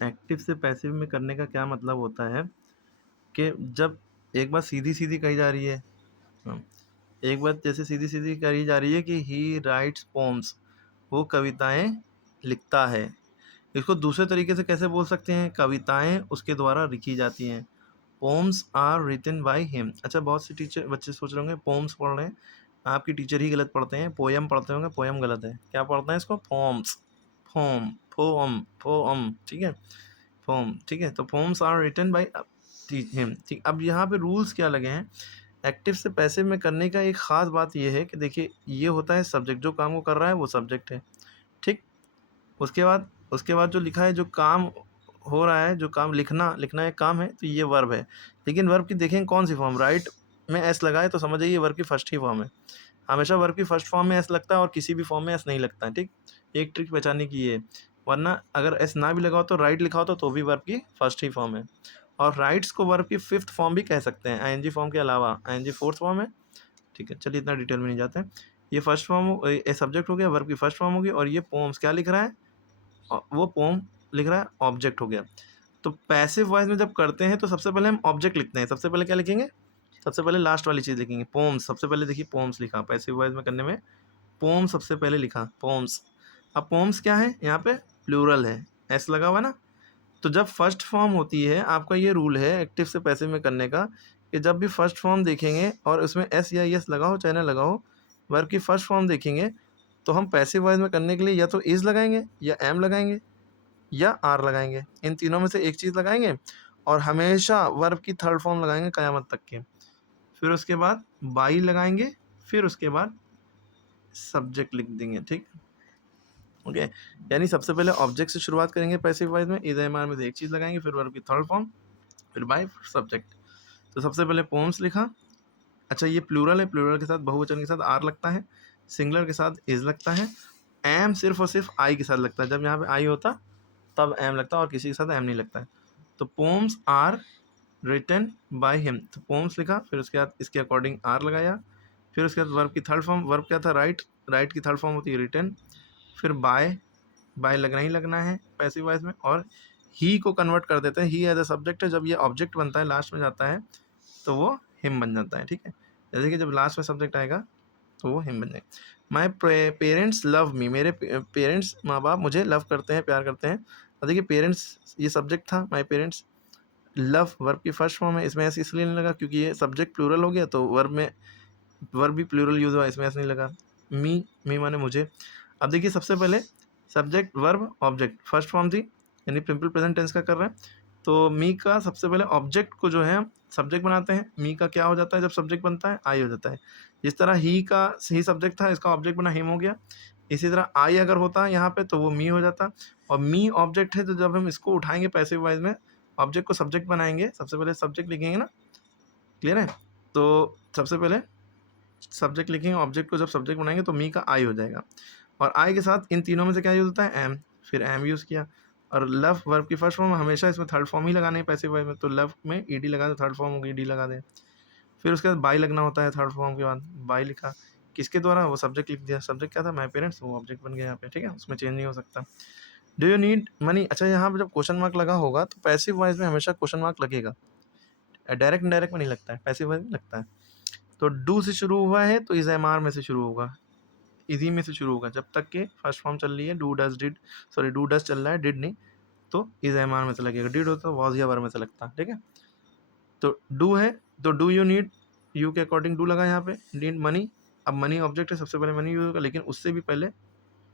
Active से passive में करने का क्या मतलब होता है कि जब एक बात सीधी सीधी कही जा रही है, हाँ, एक बात जैसे सीधी सीधी कही जा रही है कि ही राइट्स पोम्स, वो कविताएं लिखता है। इसको दूसरे तरीके से कैसे बोल सकते हैं, कविताएं उसके द्वारा लिखी जाती हैं। Poems are written by him. अच्छा, बहुत से टीचर बच्चे सोच रहे होंगे पोम्स पढ़ रहे हैं, आपकी टीचर ही गलत पढ़ते हैं, पोयम पढ़ते होंगे, पोयम गलत है। क्या पढ़ते हैं इसको, पोम्स, फोम फोम फोम, ठीक है, फोम, ठीक है। तो poems are written by him, ठीक। अब यहाँ पे रूल्स क्या लगे हैं एक्टिव से पैसिव में करने का। एक ख़ास बात ये है कि देखिए ये होता है सब्जेक्ट, जो काम को कर रहा है वो सब्जेक्ट है, ठीक। उसके बाद जो लिखा है, जो काम हो रहा है, जो काम लिखना लिखना एक काम है, तो ये वर्ब है। लेकिन वर्ब की देखें कौन सी फॉर्म, राइट में एस लगाए तो समझ जाइए वर्ब की फर्स्ट ही फॉर्म है। हमेशा वर्ब की फर्स्ट फॉर्म में एस लगता है और किसी भी फॉर्म में एस नहीं लगता है, ठीक। एक ट्रिक पहचानने की है, वरना अगर एस ना भी लगा हो तो राइट लिखा होता तो भी वर्ब की फर्स्ट ही फॉर्म है। और राइट्स को वर्ब की फिफ्थ फॉर्म भी कह सकते हैं, आईएनजी फॉर्म के अलावा आईएनजी फोर्थ फॉर्म है, ठीक है। चलिए इतना डिटेल में नहीं जाते हैं। ये फर्स्ट फॉर्म सब्जेक्ट हो गया, वर्ब की फर्स्ट फॉर्म होगी, और ये पोम्स क्या लिख रहा है, वो पोम लिख रहा है, ऑब्जेक्ट हो गया। तो पैसिव वॉइस में जब करते हैं तो सबसे पहले हम ऑब्जेक्ट लिखते हैं। सबसे पहले क्या लिखेंगे, सबसे पहले लास्ट वाली चीज़ लिखेंगे, पोम्स। सबसे पहले देखिए पोम्स लिखा, पैसिव वॉइस में करने में पोम सबसे पहले लिखा, पोम्स। अब पोम्स क्या है, यहाँ पे प्लूरल है, एस लगा हुआ ना। तो जब फर्स्ट फॉर्म होती है, आपका ये रूल है एक्टिव से पैसिव में करने का, कि जब भी फर्स्ट फॉर्म देखेंगे और उसमें एस या यस लगा हो चाहे ना लगा हो, वर्ब की फर्स्ट फॉर्म देखेंगे, तो हम पैसिव वॉइस में करने के लिए या तो इज़ लगाएंगे, या एम लगाएंगे, या आर लगाएंगे। इन तीनों में से एक चीज़ लगाएंगे, और हमेशा वर्ब की थर्ड फॉर्म लगाएंगे क़यामत तक के। फिर उसके बाद बाई लगाएंगे, फिर उसके बाद सब्जेक्ट लिख देंगे, ठीक। ओके, यानी सबसे पहले ऑब्जेक्ट से शुरुआत करेंगे पैसिव वॉइस में, इज एम आर में से एक चीज़ लगाएंगे, फिर वर्ब की थर्ड फॉर्म, फिर बाई, फिर सब्जेक्ट। तो सबसे पहले पोम्स लिखा। अच्छा, ये प्लूरल है, प्लूरल के साथ, बहुवचन के साथ आर लगता है, सिंगुलर के साथ इज लगता है, एम सिर्फ और सिर्फ आई के साथ लगता है। जब यहाँ पे आई होता तब एम लगता है, और किसी के साथ एम नहीं लगता है। तो poems are written by him, तो पोम्स लिखा, फिर उसके बाद इसके अकॉर्डिंग आर लगाया, फिर उसके बाद वर्ब की थर्ड फॉर्म, वर्ब क्या था, राइट, राइट की थर्ड फॉर्म होती है रिटन, फिर बाय, बाय लगना ही लगना है पैसिव वॉइस में, और ही को कन्वर्ट कर देते हैं, ही एज अ सब्जेक्ट है, जब ये ऑब्जेक्ट बनता है लास्ट में जाता है तो वो हिम बन जाता है, ठीक है। जैसे कि जब लास्ट में सब्जेक्ट आएगा तो वो हिम बन जाएगा। माई पेरेंट्स लव मी, मेरे पेरेंट्स, माँ बाप मुझे लव करते हैं, प्यार करते हैं। और देखिए पेरेंट्स ये सब्जेक्ट था, माई पेरेंट्स, लव वर्ब की फर्स्ट फॉर्म है, इसमें ऐसे इसलिए नहीं लगा क्योंकि ये सब्जेक्ट प्लूरल हो गया, तो वर्ब में वर्ब भी प्लूरल यूज हुआ, इसमें ऐसे नहीं लगा। मी, मी माने मुझे। अब देखिए सबसे पहले subject verb object, first form थी, यानी सिंपल प्रेजेंट टेंस का कर रहे हैं। तो मी का सबसे पहले ऑब्जेक्ट को जो है सब्जेक्ट बनाते हैं। मी का क्या हो जाता है जब सब्जेक्ट बनता है, आई हो जाता है। जिस तरह ही का ही सब्जेक्ट था, इसका ऑब्जेक्ट बना हिम हो गया। इसी तरह आई अगर होता है यहाँ पे तो वो मी हो जाता, और मी ऑब्जेक्ट है, तो जब हम इसको उठाएंगे पैसिव वॉइस में, ऑब्जेक्ट को सब्जेक्ट बनाएंगे, सबसे पहले सब्जेक्ट लिखेंगे ना, क्लियर है। तो सबसे पहले सब्जेक्ट लिखेंगे, ऑब्जेक्ट को जब सब्जेक्ट बनाएंगे तो मी का आई हो जाएगा, और आई के साथ इन तीनों में से क्या यूज़ होता है, एम, फिर एम यूज़ किया। और लव वर्ब की फर्स्ट फॉर्म, हमेशा इसमें थर्ड फॉर्म ही लगाने है पैसिव वॉइस में, तो लव में ईडी लगा दे, थर्ड फॉर्म होगी डी लगा दे। फिर उसके बाद बाई लगना होता है थर्ड फॉर्म के बाद, बाई लिखा, किसके द्वारा, वो सब्जेक्ट लिख दिया, सब्जेक्ट क्या था, माई पेरेंट्स, वो ऑब्जेक्ट बन गया यहाँ पे, ठीक है, उसमें चेंज नहीं हो सकता। डू यू नीड मनी, अच्छा यहाँ पे जब क्वेश्चन मार्क लगा होगा तो पैसिव वॉइस में हमेशा क्वेश्चन मार्क लगेगा, डायरेक्ट इनडायरेक्ट में नहीं लगता है, पैसिव वॉइस में लगता है। तो डू से शुरू हुआ है तो इज एम आर में से शुरू होगा, इजी में से शुरू होगा, जब तक के फर्स्ट फॉर्म चल रही है, do does did, sorry do does चल रहा है, डिड नहीं, तो इज एम आर में से लगेगा। डिड होता तो वॉज या वर में से लगता, ठीक है। तो डू है, तो डू यू नीड, यू के अकॉर्डिंग डू लगा यहाँ पे, नीड मनी। अब मनी ऑब्जेक्ट है, सबसे पहले मनी यूज होगा, लेकिन उससे भी पहले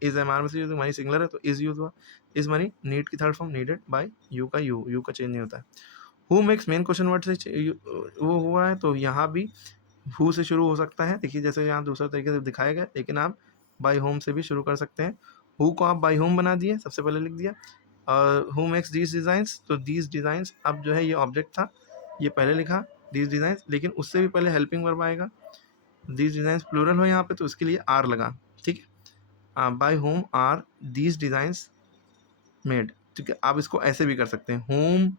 इज एम आर में से यूज, मनी सिंगलर है तो इज यूज हुआ, इज मनी, नीड की third form needed bye, you का यू का चेंज नहीं होता है। Who makes main question word से वो हुआ है, तो यहाँ भी हु से शुरू हो सकता है, देखिए जैसे यहाँ दूसरा तरीके से दिखाया गया, लेकिन आप बाई होम से भी शुरू कर सकते हैं। हु को आप बाई होम बना दिए, सबसे पहले लिख दिया। और हु मेक्स दीज डिज़ाइंस, तो दीज डिज़ाइंस अब जो है ये ऑब्जेक्ट था, ये पहले लिखा दीज डिज़ाइंस, लेकिन उससे भी पहले हेल्पिंग वर्ब आएगा। दीज डिज़ाइंस प्लूरल हो यहाँ पे, तो उसके लिए आर लगा, ठीक है। By whom are these designs made, ठीक है। आप इसको ऐसे भी कर सकते हैं, whom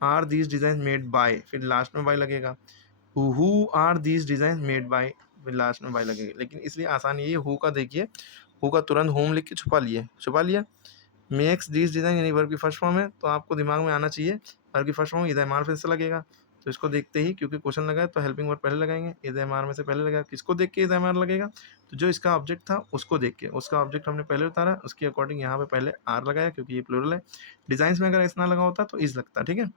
are these designs made by, फिर लास्ट में बाय लगेगा। Who are these design made by, फिर लास्ट में बाय लगेगा। लेकिन इसलिए आसान ये हु का देखिए, हु का तुरंत होम लिख के छुपा लिया, मेक्स दिस डिज़ाइन यानी वर्ब की फर्स्ट फॉर्म है, तो आपको दिमाग में आना चाहिए वर्ब की first form is am are फिर से लगेगा। तो इसको देखते ही क्योंकि क्वेश्चन लगा है तो हेल्पिंग वर्ब पहले लगाएंगे, इज़ एम आर में से पहले लगेगा। किसको देख के इज़ एम आर लगेगा? तो जो इसका ऑब्जेक्ट था उसको देख के, उसका ऑब्जेक्ट हमने पहले उतारा, उसके अकॉर्डिंग यहाँ पे पहले आर लगाया क्योंकि ये प्लूरल है। डिज़ाइंस में अगर इस ना लगा होता तो इज़ लगता, ठीक है।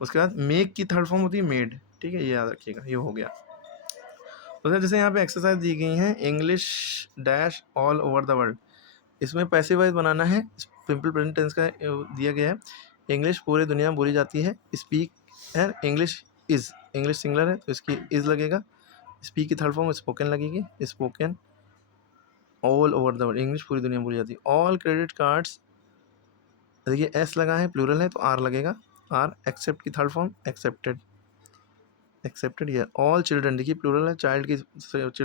उसके बाद मेक की थर्ड फॉर्म होती है मेड, ठीक है, ये याद रखिएगा, ये हो गया। तो जैसे यहाँ पे एक्सरसाइज दी गई है, English dash all over the world, इसमें पैसिव वॉइस बनाना है, सिंपल प्रेजेंट टेंस का दिया गया है। इंग्लिश पूरी दुनिया में बोली जाती है, स्पीक है, इंग्लिश इज़, इंग्लिश सिंगलर है तो इसकी इज़ लगेगा। स्पीक की थर्ड फॉर्म स्पोकन लगेगी, spoken all over the world, English पूरी दुनिया में बोली जाती है। ऑल क्रेडिट कार्ड्स, देखिए एस लगा है, प्लूरल है तो आर लगेगा, आर। एक्सेप्ट की थर्ड फॉर्म एक्सेप्टेड, एक्सेप्टेड। ये ऑल चिल्ड्रन, देखिए प्लूरल है, चाइल्ड की,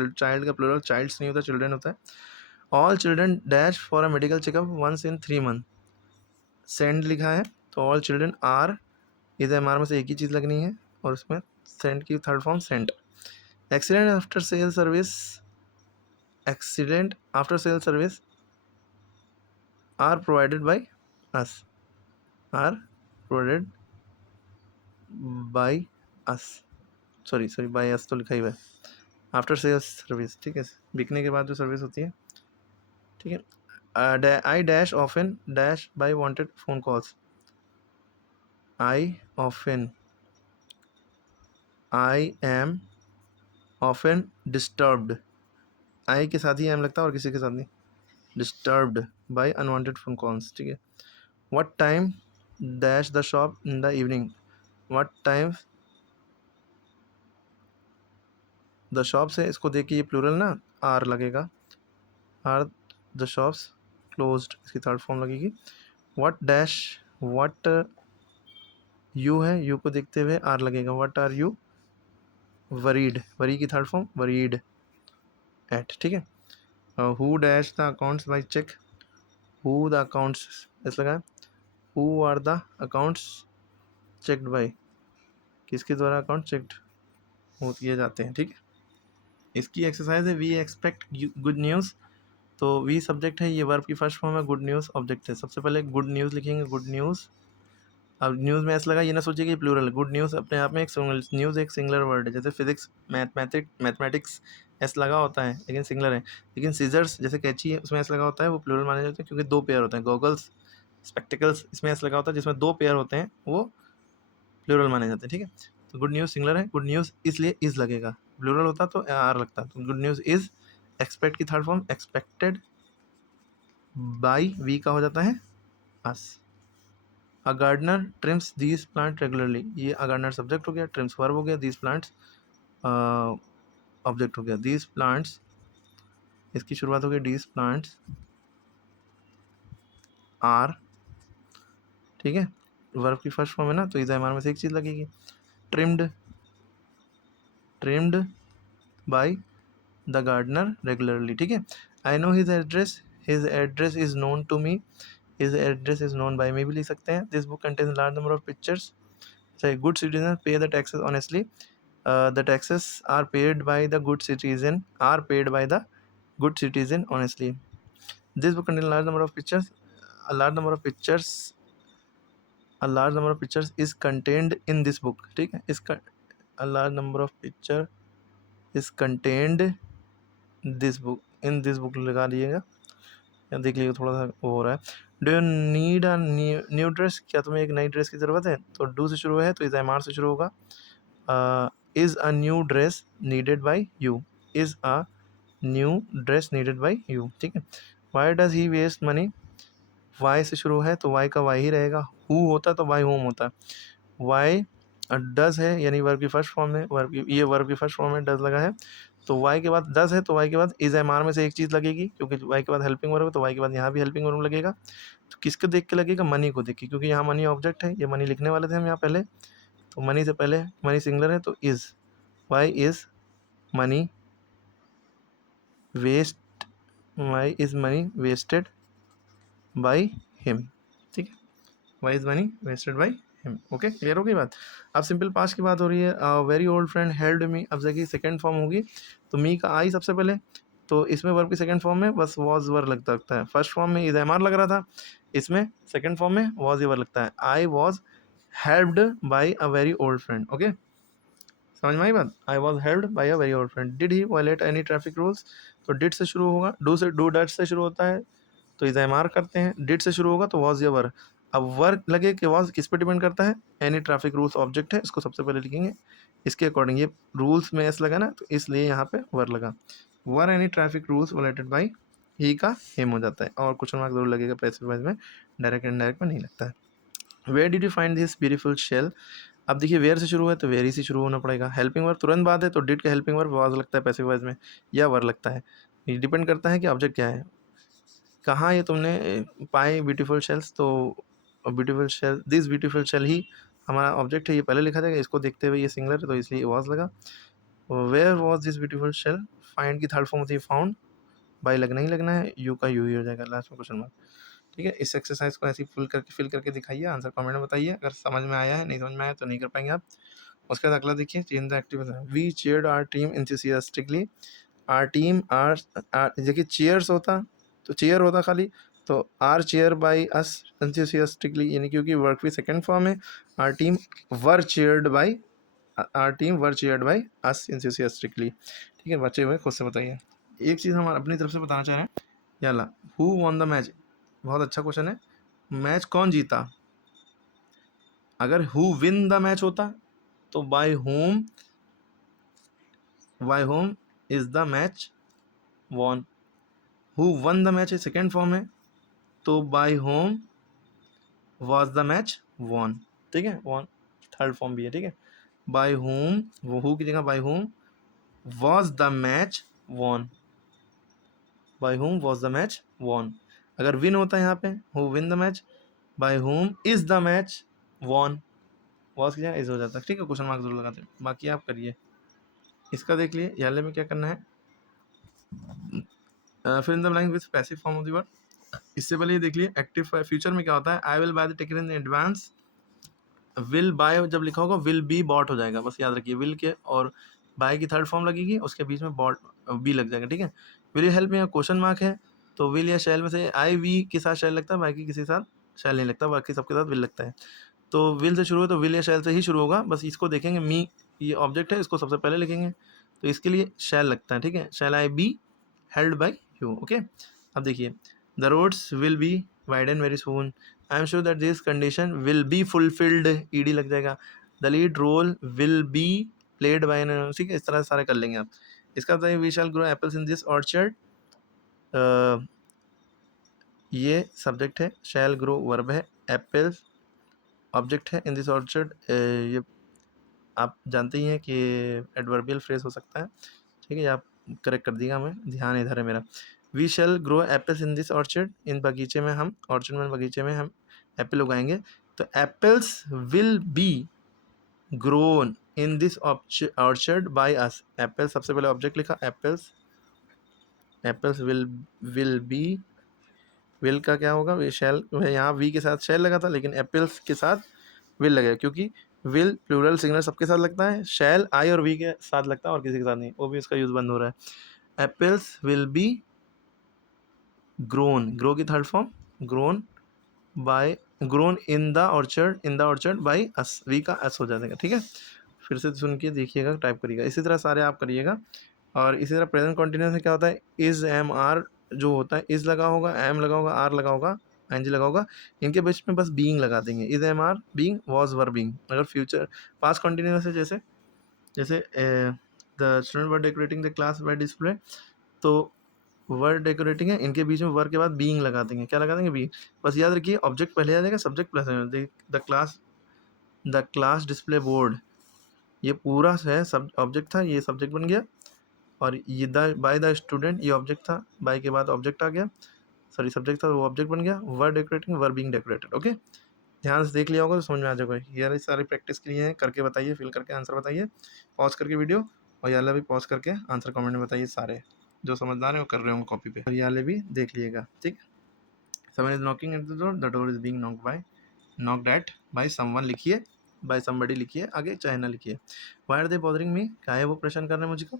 चाइल्ड का प्लूरल चाइल्ड्स नहीं होता, चिल्ड्रन होता है। All children dash for a medical checkup once in 3 month, send लिखा है तो ऑल चिल्ड्रन आर, इधर एम आर में से एक ही चीज़ लगनी है और उसमें सेंड की third form sent. Accident after sale service, accident after sale service are provided by us, are provided by us, sorry by us तो लिखा ही है, आफ्टर सेल्स सर्विस, ठीक है, बिकने के बाद जो सर्विस होती है, ठीक है। I dash often dash by wanted phone calls, I often, I am often disturbed, I के साथ ही एम लगता है और किसी के साथ नहीं, disturbed by unwanted phone calls, ठीक है। What time dash the shop in the evening, what time the shop से, इसको देखिए ये प्लूरल ना, आर लगेगा, आर द शॉप्स क्लोज्ड, इसकी थर्ड फॉर्म लगेगी। व्हाट डैश, व्हाट यू है, यू को देखते हुए आर लगेगा, what are you worried, worry की थर्ड फॉर्म वरीड एट, ठीक है। Who dash the accounts by check, who the accounts is लगा, who are the accounts checked by, किसके द्वारा अकाउंट चेक्ड हो किए जाते हैं, ठीक है। इसकी एक्सरसाइज है, वी एक्सपेक्ट गुड न्यूज़, तो वी सब्जेक्ट है, ये वर्ब की फर्स्ट फॉर्म है, गुड न्यूज़ ऑब्जेक्ट है। सबसे पहले गुड न्यूज़ लिखेंगे, गुड न्यूज़। अब न्यूज़ में ऐसा लगा, ये ना सोचिए कि प्लूरल है, गुड न्यूज़ अपने आप में एक न्यूज़ एक सिंगलर वर्ड है, जैसे फिजिक्स मैथमेटिक्स एस लगा होता है लेकिन सिंगलर है। लेकिन सीजर्स जैसे कैची है उसमें एस लगा होता है, वो प्लूरल माने जाते हैं क्योंकि 2 पेयर होते हैं। गॉगल्स, स्पेक्टिकल्स, इसमें एस लगा होता है जिसमें 2 पेयर होते हैं, वो प्लूरल माने जाते हैं, ठीक है। तो गुड न्यूज़ सिंगलर है, गुड न्यूज़ इसलिए इज़ लगेगा, प्लूरल होता तो आर लगता, तो गुड न्यूज़ इज़। एक्सपेक्ट की third form expected by, we का हो जाता है us. A gardener trims these plant regularly, ये अ गार्डनर सब्जेक्ट हो गया, ट्रिम्स वर्ब हो गया, दीज प्लांट्स ऑब्जेक्ट हो गया, दीज प्लांट्स, इसकी शुरुआत हो गई दीज प्लांट्स आर, ठीक है, वर्ब की फर्स्ट फॉर्म है ना तो इज एम आर में से एक चीज़ लगेगी। Trimmed, trimmed by the gardener regularly, ठीक है। I know his address is known to me, his address is known by me भी लिख सकते हैं। This book contains large number of pictures, good citizen pay the taxes honestly, the taxes are paid by the good citizen, are paid by the good citizen honestly. This book contains a large number of pictures, a large number of pictures, a large number of pictures is contained in this book, ठीक है। इसका a large number of picture is contained this book, in this book लगा लीजिएगा या देख लीजिएगा, थोड़ा सा वो हो रहा है। Do you need a new dress, क्या तुम्हें एक नई ड्रेस की ज़रूरत है, तो डू से शुरू है तो इज एम आर से शुरू होगा। Is a new dress needed by you, is a new dress needed by you, ठीक है। Why does he waste money, why से शुरू है तो वाई का वाई ही रहेगा, हु होता तो वाई होम होता। वाई डज है यानी वर्ब की फर्स्ट फॉर्म है, ये वर्ब की फर्स्ट फॉर्म है, डज लगा है तो वाई के बाद डज है तो वाई के बाद इज एम आर में से एक चीज़ लगेगी, क्योंकि वाई के बाद हेल्पिंग वर्ब है तो वाई के बाद यहाँ भी हेल्पिंग वर्ब लगेगा। तो किसको देख के लगेगा, मनी को देख के, क्योंकि यहाँ मनी ऑब्जेक्ट है, ये मनी लिखने वाले थे हम यहाँ पहले, तो मनी से पहले मनी सिंगलर है तो is, why is money waste, why is money wasted by him, ठीक है, why is money wasted by him. Okay, clear हो गई बात। अब सिंपल पास्ट की बात हो रही है, वेरी ओल्ड फ्रेंड हेल्ड मी, अब देखिए सेकेंड फॉर्म होगी तो मी का आई सबसे पहले, तो इसमें वर्ब की सेकंड फॉर्म में बस वॉज वर लगता है। फर्स्ट फॉर्म में इज एम आर लग रहा था, इसमें सेकंड फॉर्म में वॉज ये वर लगता है। I was helped by a very old friend. Okay, समझ में आई बात? I was helped by a very old friend. Did he violate any traffic rules, तो डिड से शुरू होगा, डू डैट से शुरू होता है तो इज एम आर करते हैं, डिड से शुरू होगा तो वॉज या वर। अब वर्क लगे कि वॉज किस पे डिपेंड करता है, एनी ट्रैफिक रूल्स ऑब्जेक्ट है, इसको सबसे पहले लिखेंगे इसके अकॉर्डिंग। ये रूल्स में एस लगा ना, तो इसलिए यहाँ पे वर लगा। Were any traffic rules violated by he का हिम हो जाता है, और क्वेश्चन मार्क जरूर लगेगा पैसिव वॉइस में, डायरेक्ट इनडायरेक्ट में नहीं लगता है। Where did you find this beautiful shell, अब देखिए वेयर से शुरू है तो वेरी से शुरू होना पड़ेगा। हेल्पिंग वर्ब तुरंत बाद है तो डिड का हेल्पिंग वर्ब वाज लगता है पैसिव वॉइस में, या वर लगता है। ये डिपेंड करता है कि ऑब्जेक्ट क्या है, कहाँ ये तुमने पाए ब्यूटीफुल शेल्स, तो beautiful shell, this beautiful shell ही हमारा ऑब्जेक्ट है, ये पहले लिखा जाएगा, इसको देखते हुए ये सिंगलर है तो इसलिए वॉज लगा। Where was this beautiful shell, find की थर्ड फॉर्म होती है फाउंड, बाई लगना ही लगना है, यू का यू ही हो जाएगा लास्ट में क्वेश्चन मार्क। ठीक है, इस एक्सरसाइज को ऐसे फिल करके दिखाइए, आंसर कमेंट में बताइए। अगर समझ में आया है, नहीं समझ में आया तो नहीं कर पाएंगे आप। उसके बाद अगला देखिए, change the active. We cheered our team enthusiastically, our team our, देखिए चीयर्स होता तो चेयर होता खाली, तो our cheer by us enthusiastically, यानी क्योंकि वर्क भी सेकंड फॉर्म है, our team were cheered by, our team were cheered by us enthusiastically. ठीक है, बच्चे हुए खुद से बताइए। एक चीज़ हम अपनी तरफ से बताना चाह रहे हैं, याला हु वॉन द मैच, बहुत अच्छा क्वेश्चन है, मैच कौन जीता। अगर हु विन द मैच होता तो by whom is the match won. Who won the match second form है, तो by whom was the match won. ठीक है, वॉन थर्ड फॉर्म भी है। ठीक है, बाय होम, वो हु की जगह by whom was the match won, by whom was the match won. अगर विन होता है यहाँ पे, who win the match, by whom is the match won, was की जगह इज हो जाता है। ठीक है, क्वेश्चन मार्क जरूर लगाते हैं, बाकी आप करिए। इसका देख लिए, याले में क्या करना है, फिर in the blank with passive form of the word. इससे पहले ये देख लिए एक्टिव फ्यूचर में क्या होता है, I will by the ticket in advance, will buy जब लिखा होगा विल बी बॉट हो जाएगा, बस याद रखिए, विल के और बाय की थर्ड फॉर्म लगेगी, उसके बीच में बॉट बी लग जाएगा। ठीक है, विल यू हेल्प में क्वेश्चन मार्क है, तो विल या शैल में से आई वी के साथ शैल लगता है, बाकी किसी के साथ शैल नहीं लगता, बाकी सबके साथ विल लगता है। तो विल से शुरू हो तो विल या शैल से ही शुरू होगा, बस इसको देखेंगे, मी ये ऑब्जेक्ट है, इसको सबसे पहले लिखेंगे, तो इसके लिए शैल लगता है। ठीक है, shall I be held by you. Okay, अब देखिए, the roads will be widen very soon, I am sure that this condition will be fulfilled, ED लग जाएगा, the lead role will be played by an. ठीक है, इस तरह से सारे कर लेंगे आप। इसका बताइए, we shall grow apples in this orchard, ये सब्जेक्ट है, शैल ग्रो वर्ब है, एप्पल्स ऑब्जेक्ट है, इन दिस ऑर्चर्ड ये आप जानते ही हैं कि एडवर्बियल फ्रेज हो सकता है। ठीक है, आप करेक्ट कर दिएगा, हमें ध्यान इधर है मेरा। We shall grow apples in this orchard, इन बगीचे में हम, ऑर्चर्ड में बगीचे में हम एप्पल उगाएंगे, तो apples will be grown in this orchard by us. Apple सबसे पहले ऑब्जेक्ट लिखा, एप्पल्स विल बी, विल का क्या होगा, वे शैल, यहाँ वी के साथ शैल लगा था, लेकिन एप्पल्स के साथ विल लगेगा, क्योंकि विल प्लूरल सिंगुलर सबके साथ लगता है, शैल आई और वी के साथ लगता है और किसी के साथ नहीं, वो भी उसका यूज बंद हो रहा है। Apples will be grown, grow की third form grown by, grown in the orchard by us, we का एस हो जाएगा। ठीक है, फिर से सुन के देखिएगा, टाइप करिएगा, इसी तरह सारे आप करिएगा। और इसी तरह प्रेजेंट कॉन्टिन्यूस में क्या होता है, इज एम आर जो होता है, इज लगा होगा, एम लगा होगा, आर लगा होगा, एन जी लगा होगा, इनके बीच में बस बीइंग लगा देंगे, is am are being was were being. अगर फ्यूचर पास्ट कॉन्टिन्यूस है, जैसे जैसे the student were decorating the class by display, तो वर्ड डेकोरेटिंग है, इनके बीच में वर्ड के बाद बीइंग लगा देंगे, क्या लगा देंगे, बीइंग। बस याद रखिए, ऑब्जेक्ट पहले आ जाएगा, subject plus the class display board, ये पूरा है सब ऑब्जेक्ट था, ये सब्जेक्ट बन गया, और ये द बाय द स्टूडेंट ये ऑब्जेक्ट था, बाय के बाद ऑब्जेक्ट आ गया, सॉरी सब्जेक्ट था वो ऑब्जेक्ट बन गया, word decorating word being decorated. Okay, ध्यान से देख लिया होगा तो समझ में आ जाएगा। ये सारी प्रैक्टिस के लिए हैं, करके बताइए, फिल करके आंसर बताइए, पॉज करके वीडियो, और ये वाला भी पॉज करके आंसर कमेंट में बताइए, सारे जो समझदार हैं वो कर रहे होंगे कॉपी पे, और ये वाले भी देख लीजिएगा। ठीक, someone is knocking at the door is being knocked at by someone लिखिए, बाय समबडी लिखिए, आगे चाहे ना लिखिए। Why are they bothering me, क्या है वो परेशान कर रहे हैं मुझको,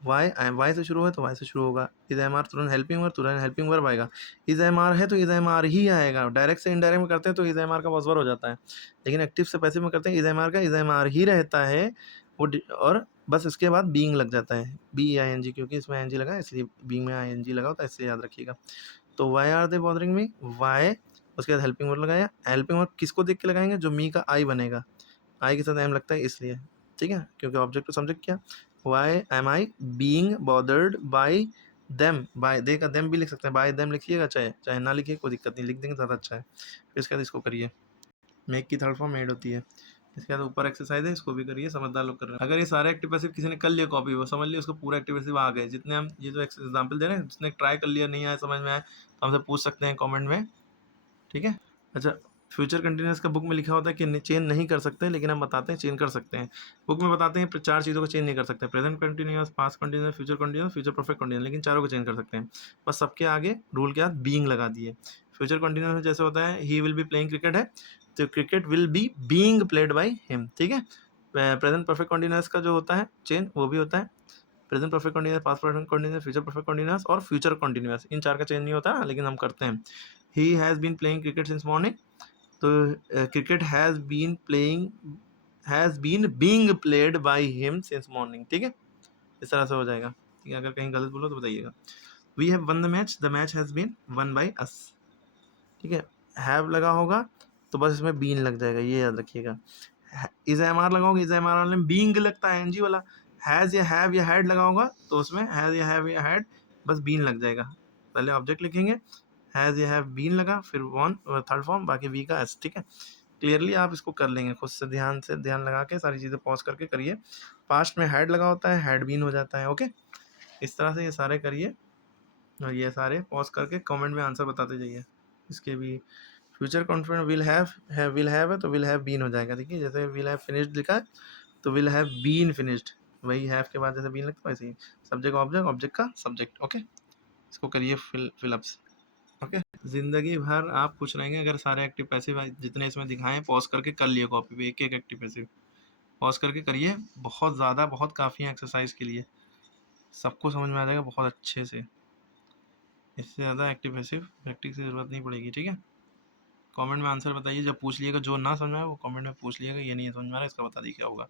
वाई से शुरू है तो वाई से शुरू होगा। इज एम आर तुरंत हेल्पिंग वर्ब आएगा। इज एम आर है तो इज एम आर ही आएगा। डायरेक्ट से इनडायरेक्ट में करते हैं तो इज एम आर का वॉइस वर्ब हो जाता है, लेकिन एक्टिव से पैसिव में करते हैं इज एम आर का इज एम आर ही रहता है और बस इसके बाद बीइंग लग जाता है, बी आई एन जी, क्योंकि इसमें आई एन जी लगा है इसलिए बीइंग में आई एन जी लगा होता है, इससे याद रखिएगा। तो why are they bothering me, why, उसके बाद हेल्पिंग वर्ब लगाया। हेल्पिंग वर्ब किसको देख के लगाएंगे, जो मी का आई बनेगा, आई के साथ एम लगता है इसलिए, ठीक है, क्योंकि ऑब्जेक्ट टू सब्जेक्ट क्या, why am I being bothered by them, by they का देम भी लिख सकते हैं, बाय देम लिखिएगा, चाहे चाहे ना लिखिए कोई दिक्कत नहीं, लिख देंगे ज़्यादा अच्छा है। फिर इसके बाद इसको करिए, मेक की थर्ड फॉर्म मेड होती है। इसके बाद ऊपर एक्सरसाइज है, इसको भी करिए, समझदार लोग कर रहे हैं। अगर ये सारे एक्टिव पैसिव किसी ने कर लिया कॉपी, वो समझ लिया उसको पूरा एक्टिव पैसिव आ गए। जितने हम ये जो एग्जाम्पल दे रहे हैं, जिसने ट्राई कर लिया नहीं आया समझ में आया तो हमसे पूछ सकते हैं कमेंट में, ठीक है। अच्छा, फ्यूचर कंटिन्यूअस का बुक में लिखा होता है कि चेंज नहीं कर सकते, लेकिन हम बताते हैं चेंज कर सकते हैं। बुक में बताते हैं 4 चीज़ों को चेंज नहीं कर सकते, present continuous, past continuous, future continuous, future perfect continuous, लेकिन चारों को चेंज कर सकते हैं। बस सबके आगे रूल के साथ बीइंग लगा दिए। फ्यूचर कंटिन्यूअस में जैसे होता है he will be playing cricket है, तो cricket will be being played by him, ठीक है। प्रेजेंट परफेक्ट कंटिन्यूअस का जो होता है चेंज, वो भी होता है present perfect continuous, past perfect continuous, future perfect continuous और फ्यूचर कंटिन्यूअस। इन 4 का चेंज नहीं होता, लेकिन हम करते हैं। He has been playing cricket since morning, तो cricket has been being played by him since morning, ठीक है। इस तरह से हो जाएगा, ठीक है। अगर कहीं गलत बोलो तो बताइएगा। We have won the match has been won by us, ठीक है। हैव लगा होगा तो बस इसमें बीन लग जाएगा, ये याद रखिएगा। इज एम आर लगा होगा, इज एम आर वाले में बीइंग लगता है एनजी वाला। हैज़ या हैव या हैड लगा होगा तो उसमें हैज़ या हैव या हैड बस बीन लग जाएगा। पहले ऑब्जेक्ट लिखेंगे, हैज़ या हैव बीन लगा, फिर वन थर्ड फॉर्म, बाकी वी का एस, ठीक है। क्लियरली आप इसको कर लेंगे खुद से ध्यान लगा के, सारी चीज़ें पॉज करके करिए। पास्ट में हैड लगा होता है, हैड बीन हो जाता है, ओके। इस तरह से ये सारे करिए और ये सारे पॉज करके कमेंट में आंसर बताते जाइए। इसके भी फ्यूचर कॉन्फिडेंट विल हैव है तो विल हैव बीन हो जाएगा, देखिए जैसे विल हैव फिनिश्ड लिखा है तो विल हैव बीन फिनिश्ड, वही हैव के बाद जैसे बीन लगता है वैसे ही सब्जेक्ट ऑब्जेक्ट, ऑब्जेक्ट का सब्जेक्ट, ओके। इसको करिए फिलअप्स, ओके। जिंदगी भर आप खुश रहेंगे अगर सारे एक्टिव पैसिव जितने इसमें दिखाएं पॉज करके कर लिए कॉपी पे, एक एक एक्टिव पैसिव पॉज करके करिए। बहुत ज़्यादा, बहुत काफ़ी है एक्सरसाइज के लिए, सबको समझ में आ जाएगा बहुत अच्छे से। इससे ज़्यादा एक्टिव पैसिव प्रैक्टिस की ज़रूरत नहीं पड़ेगी, ठीक है। कमेंट में आंसर बताइए, जब पूछ लिएगा जो ना समझ में आए वो कमेंट में पूछ लिएगा, ये नहीं समझ में आ रहा इसका बता दी क्या होगा।